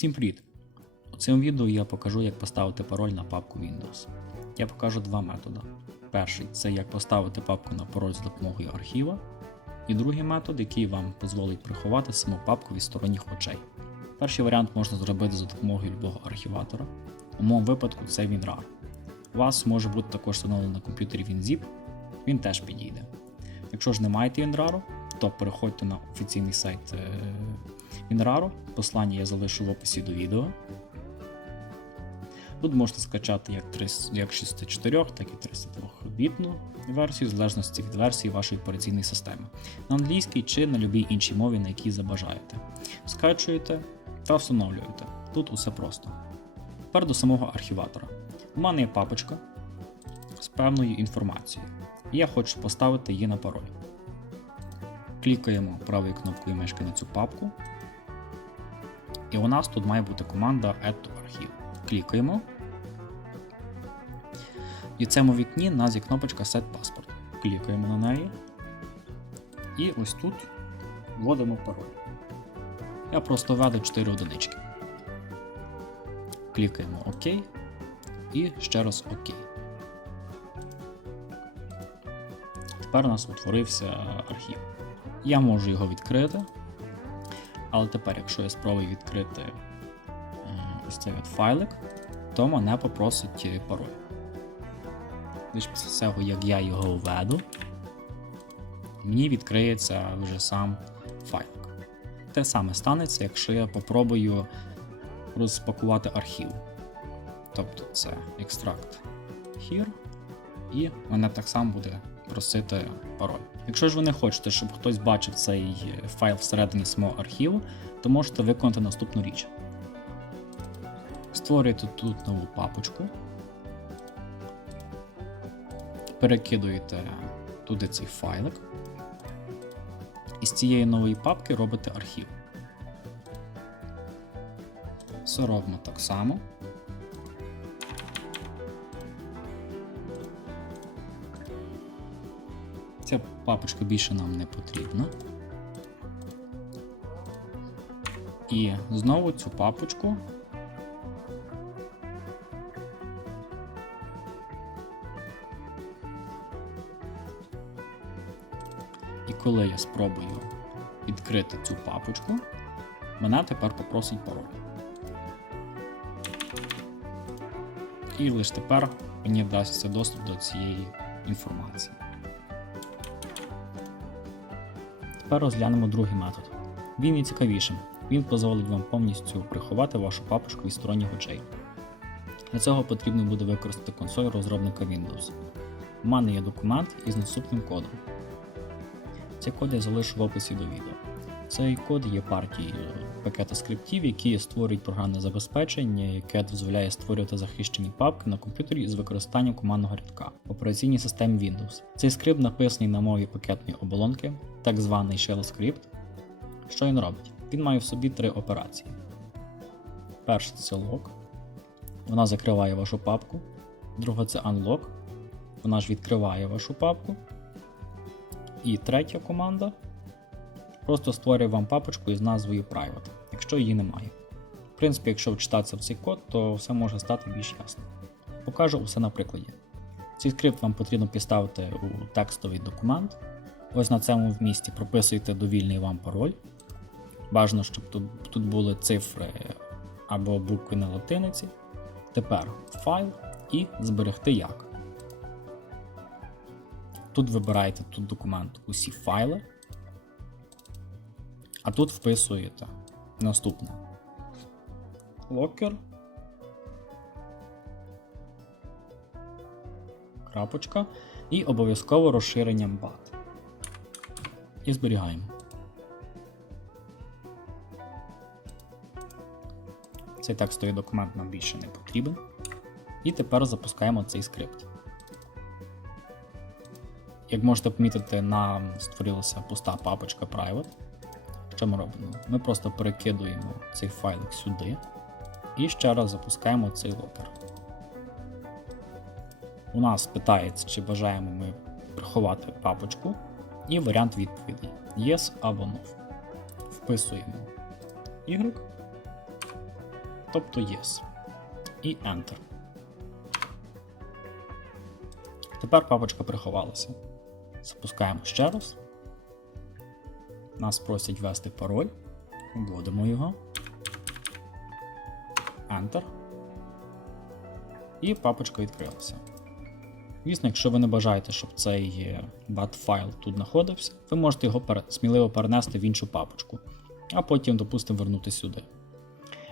Всім привіт! У цьому відео я покажу, як поставити пароль на папку Windows. Я покажу два методи. Перший це як поставити папку на пароль з допомогою архіва, і другий метод, який вам дозволить приховати саму папку від сторонніх очей. Перший варіант можна зробити за допомогою любого архіватора. У моєму випадку це WinRAR. У вас може бути також встановлений на комп'ютері WinZip, він теж підійде. Якщо ж не маєте WinRAR, то переходьте на офіційний сайт WinRAR, посилання я залишу в описі до відео. Тут можете скачати як 3, як 64, так і 32-бітну версію, в залежності від версії вашої операційної системи, на англійській чи на будь-якій іншій мові, на якій забажаєте. Скачуєте та встановлюєте. Тут усе просто. Тепер до самого архіватора. У мене є папочка з певною інформацією. І я хочу поставити її на пароль. Клікаємо правою кнопкою мишки на цю папку. І у нас тут має бути команда Add to Archive. Клікаємо. І в цьому вікні у нас є кнопочка Set Passport. Клікаємо на неї. І ось тут вводимо пароль. Я просто введу 4 одинички. Клікаємо ОК. І ще раз ОК. Тепер у нас утворився архів. Я можу його відкрити. Але тепер, якщо я спробую відкрити ось цей от файлик, то мене попросить е, пароль. Лише після цього, як я його введу, мені відкриється вже сам файлик. Те саме станеться, якщо я попробую розпакувати архів. Тобто це екстракт here, і мене так само буде просити пароль. Якщо ж ви не хочете, щоб хтось бачив цей файл всередині самого архіву, то можете виконати наступну річ. Створюєте тут нову папочку, перекидуєте туди цей файлик, і з цієї нової папки робите архів. Все робимо так само. Ця папочка більше нам не потрібна. І знову цю папочку І коли я спробую відкрити цю папочку, мене тепер попросить пароль. І лише тепер мені вдасться доступ до цієї інформації. Тепер розглянемо другий метод. Він є цікавішим. Він дозволить вам повністю приховати вашу папочку від сторонніх очей. Для цього потрібно буде використати консоль розробника Windows. У мене є документ із наступним кодом. Цей код я залишу в описі до відео. Цей код є партією пакета скриптів, які створюють програмне забезпечення, яке дозволяє створювати захищені папки на комп'ютері з використанням командного рядка операційній системі Windows. Цей скрипт написаний на мові пакетної оболонки, так званий shell скрипт. Що він робить? Він має в собі три операції. Перша це lock. Вона закриває вашу папку. Друга це unlock. Вона ж відкриває вашу папку. І третя команда просто створює вам папочку із назвою Private, якщо її немає. В принципі, якщо вчитатися в цей код, то все може стати більш ясно. Покажу усе на прикладі. Цей скрипт вам потрібно підставити у текстовий документ. Ось на цьому вмісті прописуєте довільний вам пароль. Бажано, щоб тут, тут були цифри або букви на латиниці. Тепер файл і зберегти як. Тут вибираєте тут документ усі файли, а тут вписуєте наступне. Locker. Крапочка. І обов'язково розширенням BAT. І зберігаємо. Цей текстовий документ нам більше не потрібен. І тепер запускаємо цей скрипт. Як можете помітити, нам створилася пуста папочка Private. Що ми робимо? Ми просто перекидуємо цей файлик сюди і ще раз запускаємо цей локер. У нас питається, чи бажаємо ми приховати папочку, і варіант відповіді Yes або No. Вписуємо Y тобто Yes. І Enter. Тепер папочка приховалася. Запускаємо ще раз. Нас просять ввести пароль. Вводимо його. Enter. І папочка відкрилася. Звісно, якщо ви не бажаєте, щоб цей bat файл тут знаходився, ви можете його сміливо перенести в іншу папочку, а потім, допустимо, вернути сюди.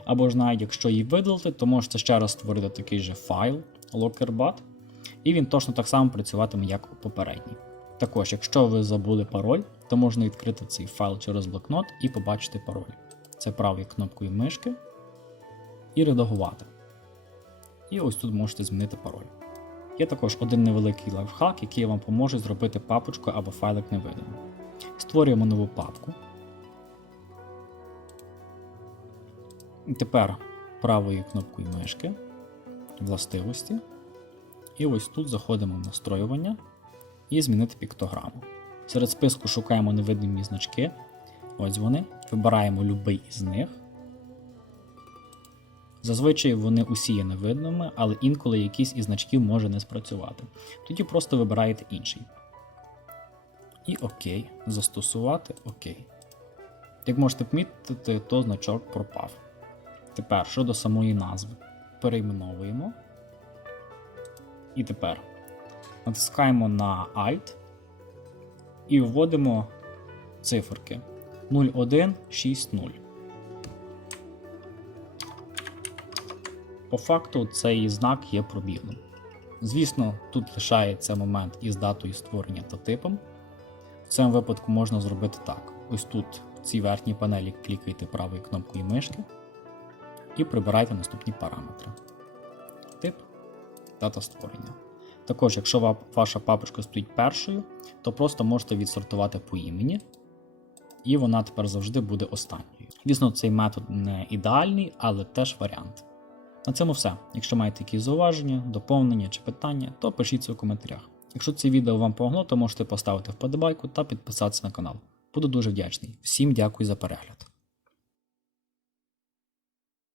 Або ж навіть якщо її видалити, то можете ще раз створити такий же файл lockerbat, і він точно так само працюватиме, як у попередній. Також, якщо ви забули пароль, то можна відкрити цей файл через блокнот і побачити пароль. Це правою кнопкою мишки і редагувати. І ось тут можете змінити пароль. Є також один невеликий лайфхак, який вам поможе зробити папочку або файлик невидимим. Створюємо нову папку. Тепер правою кнопкою мишки, властивості. І ось тут заходимо в настроювання і змінити піктограму. Серед списку шукаємо невидимі значки. Ось вони. Вибираємо будь-який із них. Зазвичай вони усі є невидними, але інколи якийсь із значків може не спрацювати. Тоді просто вибираєте інший. І ОК. Застосувати ОК. Як можете помітити, то значок пропав. Тепер щодо самої назви. Перейменовуємо. І тепер натискаємо на Alt і вводимо циферки 0160. По факту цей знак є пробілом. Звісно, тут лишається момент із датою створення та типом. В цьому випадку можна зробити так: ось тут в цій верхній панелі клікайте правою кнопкою мишки і прибирайте наступні параметри. Тип, дата створення. Також, якщо ваша папочка стоїть першою, то просто можете відсортувати по імені, і вона тепер завжди буде останньою. Звісно, цей метод не ідеальний, але теж варіант. На цьому все. Якщо маєте якісь зауваження, доповнення чи питання, то пишіть це у коментарях. Якщо це відео вам помогло, то можете поставити вподобайку та підписатися на канал. Буду дуже вдячний. Всім дякую за перегляд.